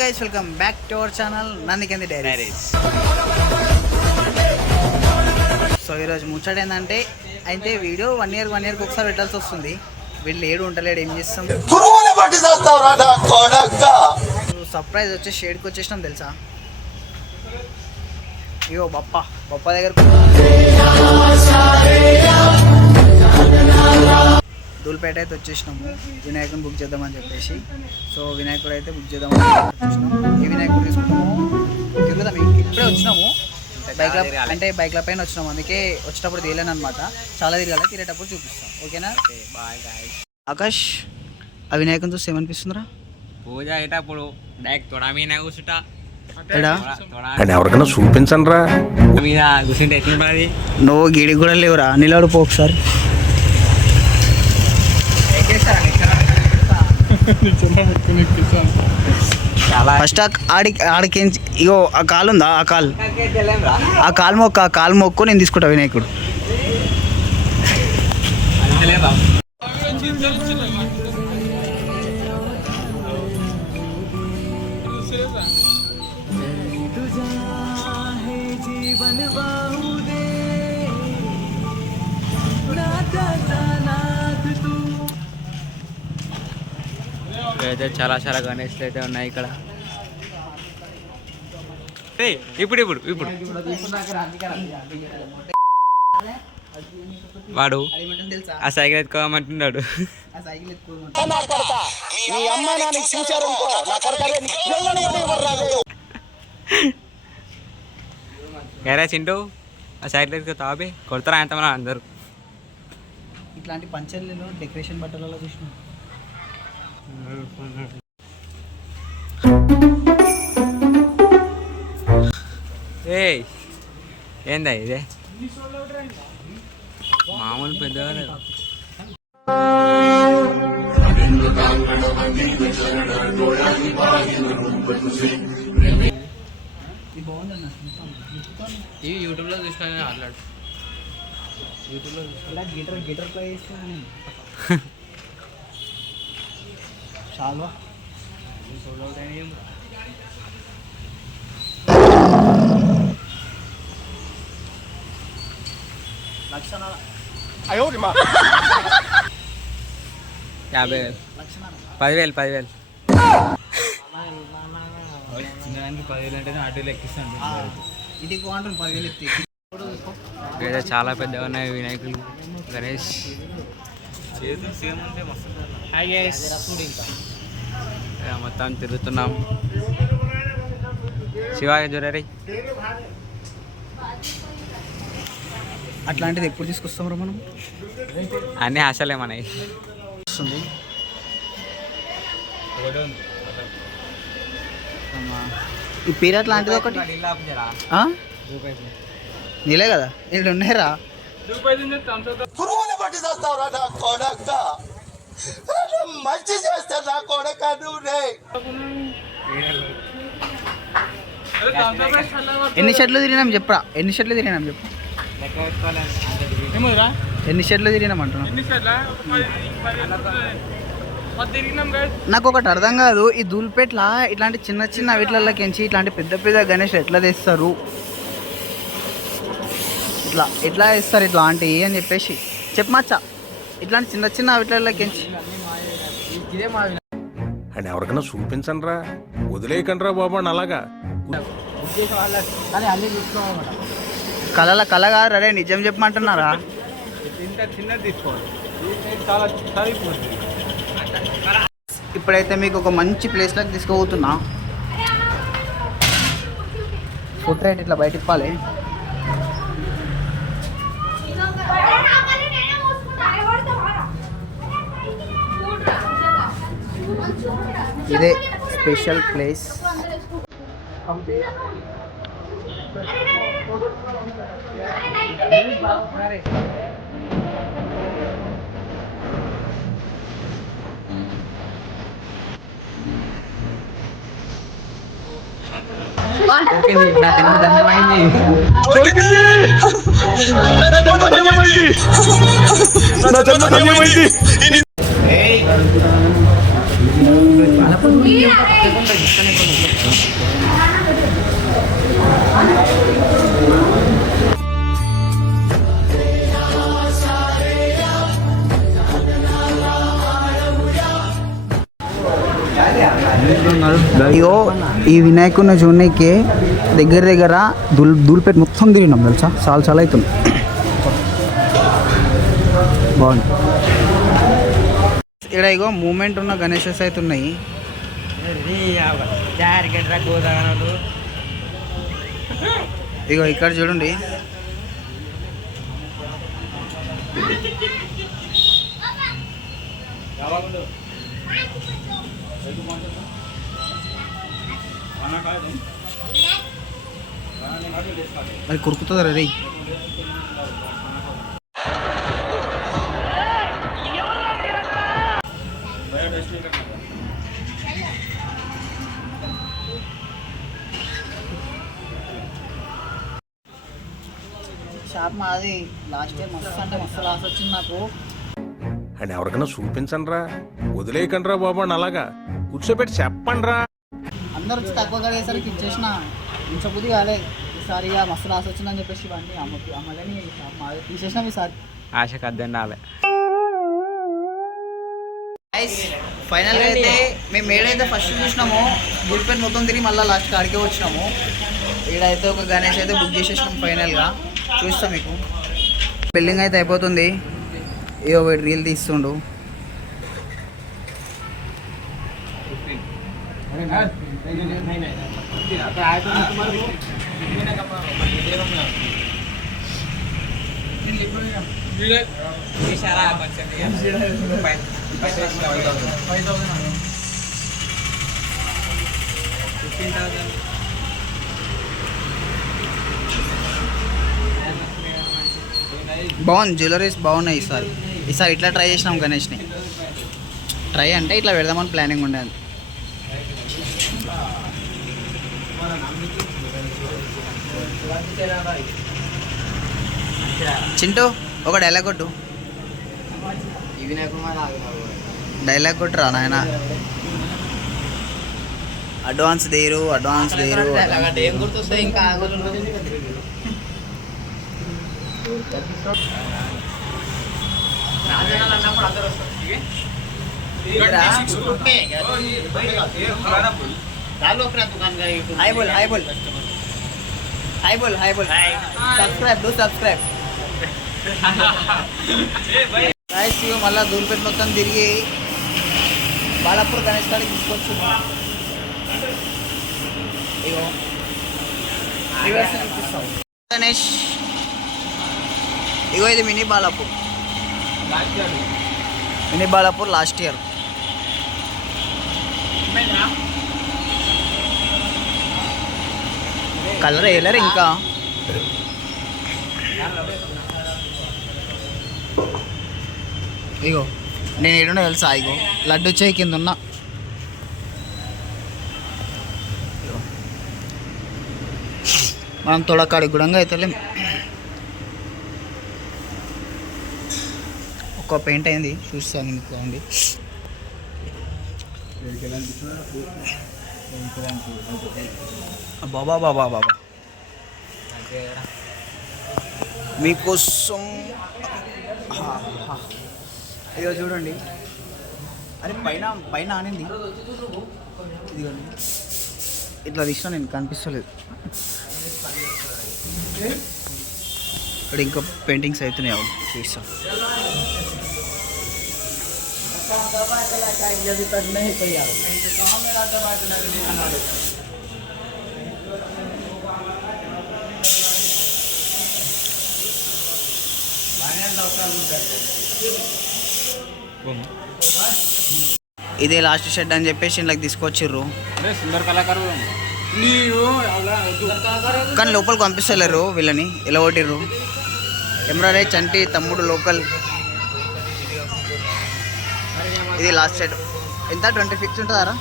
Guys, welcome back to our channel Nandikandi diaries. So ఈరోజు ముచ్చట ఏంటంటే అయితే వీడియో వన్ ఇయర్కి ఒకసారి పెట్టాల్సి వస్తుంది. వీళ్ళు ఏడు ఉండలేడు, ఏం చేస్తాం. సర్ప్రైజ్ వచ్చి షేడ్కి వచ్చేసినాం తెలుసా. ఇగో బప్ప దగ్గర దూల్పేట అయితే వచ్చేసినాము. వినాయకుని బుక్ చేద్దామని చెప్పేసి. సో వినాయకుడు అయితే బుక్ చేద్దామని వచ్చేసినాము. ఏ వినాయకుడు తీసుకుంటాము తిరుగుదాం. ఇప్పుడే వచ్చినాము బైక్ల పైన వచ్చినాము. అందుకే వచ్చేటప్పుడు తీయలేను అనమాట. చాలా తిరగాలి, తిరిగేటప్పుడు చూపిస్తాం. ఓకేనా? Bye guys. ఆకాష్, ఆ వినాయకుని చూస్తే ఏమనిపిస్తుందిరా? పూజ అయ్యేటప్పుడు డైరెక్ట్ తొడ మీద కూర్చుంటా. ఎవరికైనా చూపించండి రా. మీద కూర్చుంటే ఎట్లుంటుంది? నువ్వు గిడికి కూడా లేవురా. నిలబడు పో ఒకసారి. ఫస్ట్ ఆడికి ఇగో ఆ కాలు ఉందా, ఆ కాలు మొక్కు నేను తీసుకుంటా వినాయకుడు. అయితే చాలా గణేష్లు అయితే ఉన్నాయి ఇక్కడ. ఇప్పుడు వాడు ఆ సైకిల్ ఎత్తుకోమంటున్నాడు. ఎరా చింటూ, ఆ సైకిల్ ఎత్తుకుతావా? కొడతారా అంత మన అందరూ. ఇట్లాంటి పంచర్లలో డెకరేషన్ బట్టలలో చూసినా. ఏయ్ ఏందా ఇదే? మామూలు పెద్దగా ఇవి యూట్యూబ్లో చూసినా. ఆటలాడు యూట్యూబ్లో గిటర్ ప్లే చేసిన చాలా లక్షణాల 50,000 10,000 10,000 అంటే ఆటోలు ఎక్కిస్తాను. ఇంటికి బాగుంటుంది 10,000 ఎత్తి. చాలా పెద్దగా ఉన్నాయి వినాయకులు. గణేష్ మొత్తం తిరుగుతున్నాం. శివాజీ జ్యువెలరీ అట్లాంటిది ఎప్పుడు తీసుకొస్తాం రా మనం? అన్నీ ఆశలే మనవి. వస్తుంది ఈ పేరు అట్లాంటిది ఒకటి నీలే కదా, వీళ్ళు ఉన్నాయిరా. మంచి చేస్తా నా కొడక. ఎన్ని షర్ట్లు తిరిగినాం చెప్పరా? ఎన్ని షర్ట్లు తిరిగినాం చెప్పు. ఎన్ని షర్ట్లు తిరిగినాం అంటున్నాం. నాకు ఒకటి అర్థం కాదు, ఈ దూల్పేట్ల ఇట్లాంటి చిన్న వీటిలలోకించి ఇట్లాంటి పెద్ద గణేష్లు ఎట్లా తెస్తారు? ఎట్లా వేస్తారు ఇట్లాంటి అని చెప్పేసి చెప్పమచ్చా. ఇట్లాంటి చిన్న వీటిలలోకించి అని ఎవరికైనా చూపించండి రా, వదిలేయకండి రా బాబు అని. అలాగా కళ కాదు రే, నిజం చెప్పమంటున్నారా? ఇప్పుడైతే మీకు ఒక మంచి ప్లేస్లోకి తీసుకుపోతున్నా. ఫుట్ రైట్ ఇట్లా బయట ఇప్పాలి. ఇదే స్పెషల్ ప్లేస్. ఇగో ఈ వినాయకుడిని చూడనీకి దగ్గర దగ్గర దూల్పేట మొత్తం తిరిగినాం తెలుసా, చాలా చాలా అవుతుంది. బాగుంది. ఇక్కడ ఇగో మూమెంట్ ఉన్న గణేషస్ అయితే ఉన్నాయి. ఇగో ఇక్కడ చూడండి, అది కొరుకుతుందా రే? షాప్ మాది లాస్ట్ ఇయర్ మస్తు అంటే మస్తు లాస్ వచ్చింది నాకు. అని ఎవరికైనా చూపించండి రా, వదిలేయకండి రా బాబు అని అలాగా కూర్చోబెట్టి చెప్పండి రా. అందరు వచ్చి తక్కువ కడేసరికి ఇచ్చేసిన ఇంచబుద్ధి కాలే. ఈసారి ఇక మస్తు లాస్ వచ్చిందని చెప్పేసి ఇవన్నీ అమ్మలని తీసేసినాం ఈసారి. ఆశకు అర్థం రాలే. ఫైనల్గా అయితే మేము ఏడైతే ఫస్ట్ చూసినామో గుడిపేట మొత్తం తిరిగి మళ్ళీ లాస్ట్ కాడికే వచ్చినాము. ఈడైతే ఒక గణేష్ అయితే బుక్ చేసేసినాం ఫైనల్గా. చూస్తాం మీకు. బిల్డింగ్ అయితే అయిపోతుంది. ఏవో వీడు రీల్ తీస్తుండు. బాగుంది, జ్యువెలరీస్ బాగున్నాయి. ఈసారి ఇట్లా ట్రై చేసినాం గణేష్ని. ట్రై అంటే ఇట్లా పెడదామని ప్లానింగ్ ఉండేది. చింటూ ఒక డైలాగ్ కొట్టు. డైలాగ్ కొట్టురా నాయన. అడ్వాన్స్ దేరు ఇంకా సబ్స్క్రైబ్. మళ్ళీ దూల్పేట మొత్తం తిరిగి బాలాపూర్ గణేష్ కాడికి తీసుకొచ్చు. ఇగో గణేష్, ఇగో ఇది mini Balapur last year. Colour వేయలేరు ఇంకా. ఇగో నేను ఏడున్నా తెలుసా, ఇగో లడ్డు చేయి కింద ఉన్నా. మనం తొడకాడి గుడంగా అవుతలేం. ఒక్క పెయింట్ అయింది చూస్తాను మీకు అండి. బాబా మీకోసం ఇదిగో చూడండి. అరే పైన ఆనింది. ఇదిగోండి ఇట్లా తీసినా నేను, కనిపిస్తలేదు. ఇక్కడ ఇంకా పెయింటింగ్స్ అవుతున్నాయి, చూస్తాం. ఇదే లాస్ట్ షెడ్ అని చెప్పేసి ఇంట్లోకి తీసుకొచ్చిర్రు. కానీ లోపలికి పంపిస్తలేరు వీళ్ళని, ఎలా కొట్టిర్రు. ఎమ్రాడే చంటి తమ్ముడు లోకల్. ఇది లాస్ట్ షెడ్. ఎంత 26 ఉంటుందారా?